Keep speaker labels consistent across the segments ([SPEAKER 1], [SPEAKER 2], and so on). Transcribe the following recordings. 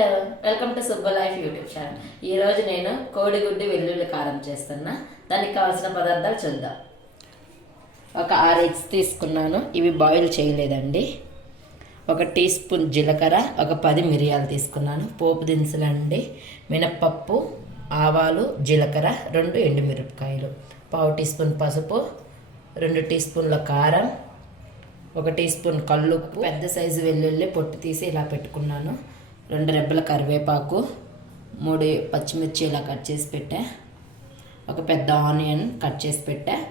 [SPEAKER 1] Welcome to Subbalife YouTube channel. ఈరోజు నేను కోడిగుడ్డు వెల్లుల్లి కారం చేస్తున్నా. దానికి కావాల్సిన పదార్థాలు చూద్దాం. ఒక ఆరు ఎగ్స్ తీసుకున్నాను. ఇవి బాయిల్ చేయలేదండి. ఒక టీ స్పూన్ జీలకర్ర ఒక పది మిరియాలు తీసుకున్నాను. పోపు దినుసులు అండి మినప్పప్పు ఆవాలు జీలకర్ర రెండు ఎండుమిరపకాయలు. పావు టీ స్పూన్ పసుపు రెండు టీ స్పూన్ల కారం ఒక టీ స్పూన్ కల్లుప్పు. పెద్ద సైజు వెల్లుల్లి పొట్టు తీసి ఇలా పెట్టుకున్నాను. రెండు రెబ్బల కరివేపాకు మూడు పచ్చిమిర్చి ఇలా కట్ చేసి పెట్టా. ఒక పెద్ద ఆనియన్ కట్ చేసి పెట్టా.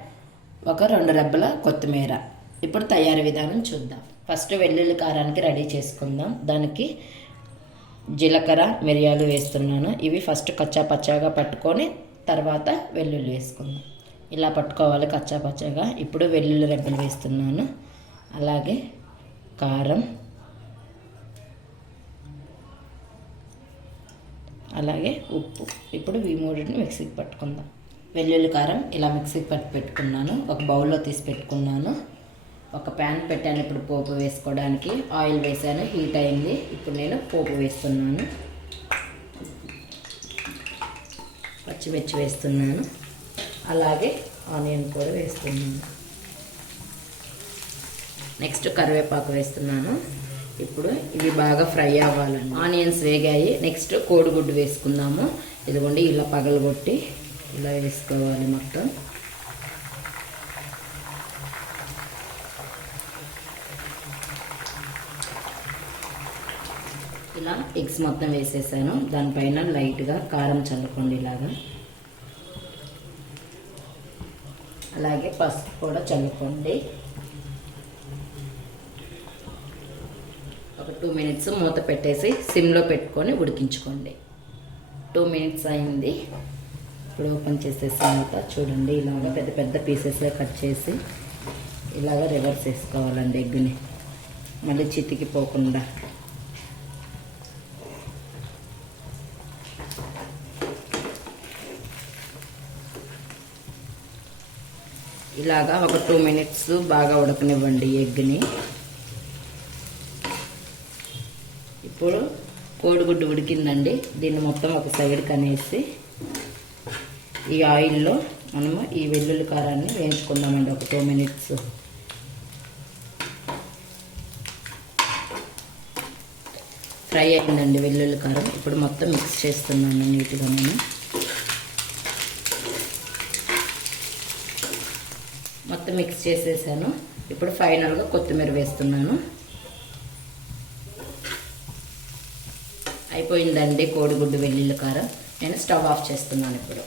[SPEAKER 1] ఒక రెండు రెబ్బల కొత్తిమీర. ఇప్పుడు తయారీ విధానం చూద్దాం. ఫస్ట్ వెల్లుల్లి కారానికి రెడీ చేసుకుందాం. దానికి జీలకర్ర మిరియాలు వేస్తున్నాను. ఇవి ఫస్ట్ కచ్చా పచ్చాగా పట్టుకొని తర్వాత వెల్లుల్లి వేసుకుందాం. ఇలా పట్టుకోవాలి కచ్చా పచ్చాగా. ఇప్పుడు వెల్లుల్లి రెబ్బలు వేస్తున్నాను. అలాగే కారం అలాగే ఉప్పు. ఇప్పుడు ఈ మూడింటిని మిక్సీకి పట్టుకుందాం. వెల్లుల్లి కారం ఇలా మిక్సీకి పట్టి పెట్టుకున్నాను. ఒక బౌల్లో తీసి పెట్టుకున్నాను. ఒక ప్యాన్ పెట్టాను ఇప్పుడు పోపు వేసుకోవడానికి. ఆయిల్ వేసాను. హీట్ అయింది. ఇప్పుడు నేను పోపు వేస్తున్నాను. పచ్చిమిర్చి వేస్తున్నాను. అలాగే ఆనియన్ కూడా వేస్తున్నాను. నెక్స్ట్ కరివేపాకు వేస్తున్నాను. ఇప్పుడు ఇవి బాగా ఫ్రై అవ్వాలండి. ఆనియన్స్ వేగాయి. నెక్స్ట్ కోడిగుడ్డు వేసుకుందాము. ఇదిగోండి ఇలా పగలగొట్టి ఇలా వేసుకోవాలి మొత్తం. ఇలా ఎగ్స్ మొత్తం వేసేసాను. దానిపైన లైట్గా కారం చల్లుకోండి ఇలాగా. అలాగే పసుపు కూడా చల్లుకోండి. టూ మినిట్స్ మూత పెట్టేసి సిమ్లో పెట్టుకొని ఉడికించుకోండి. టూ మినిట్స్ అయింది. ఇప్పుడు ఓపెన్ చేసేసి మూత చూడండి ఇలాగ పెద్ద పెద్ద పీసెస్లో కట్ చేసి ఇలాగ రివర్స్ వేసుకోవాలండి ఎగ్గుని. మళ్ళీ చితికిపోకుండా ఇలాగా ఒక టూ మినిట్స్ బాగా ఉడకనివ్వండి ఎగ్ని ఇప్పుడు కోడిగుడ్డు ఉడికిందండి. దీన్ని మొత్తం ఒక సైడ్ కనేసి ఈ ఆయిల్లో మనము ఈ వెల్లుల్లి కారాన్ని వేయించుకుందామండి. ఒక టూ మినిట్స్ ఫ్రై అయిందండి వెల్లుల్లి కారం. ఇప్పుడు మొత్తం మిక్స్ చేస్తున్నాను నీట్గా నేను. మొత్తం మిక్స్ చేసేసాను. ఇప్పుడు ఫైనల్గా కొత్తిమీర వేస్తున్నాను. అయిపోయిందండి కోడిగుడ్డు వెల్లుల్లి కారం. నేను స్టవ్ ఆఫ్ చేస్తున్నాను ఇప్పుడు.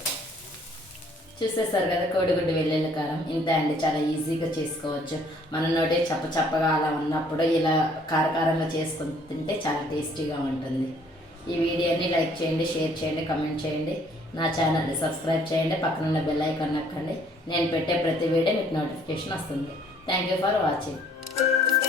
[SPEAKER 1] చూసేసారు కదా కోడిగుడ్డు వెల్లుల్లి కారం. ఇంతే అండి చాలా ఈజీగా చేసుకోవచ్చు. మన నోటే చప్ప చప్పగా అలా ఉన్నప్పుడు ఇలా కారకారంగా చేసుకుని తింటే చాలా టేస్టీగా ఉంటుంది. ఈ వీడియోని లైక్ చేయండి షేర్ చేయండి కమెంట్ చేయండి. నా ఛానల్ని సబ్స్క్రైబ్ చేయండి పక్కన ఉన్న బెల్ ఐకాన్ నొక్కండి. నేను పెట్టే ప్రతి వీడియో మీకు నోటిఫికేషన్ వస్తుంది. Thank you for watching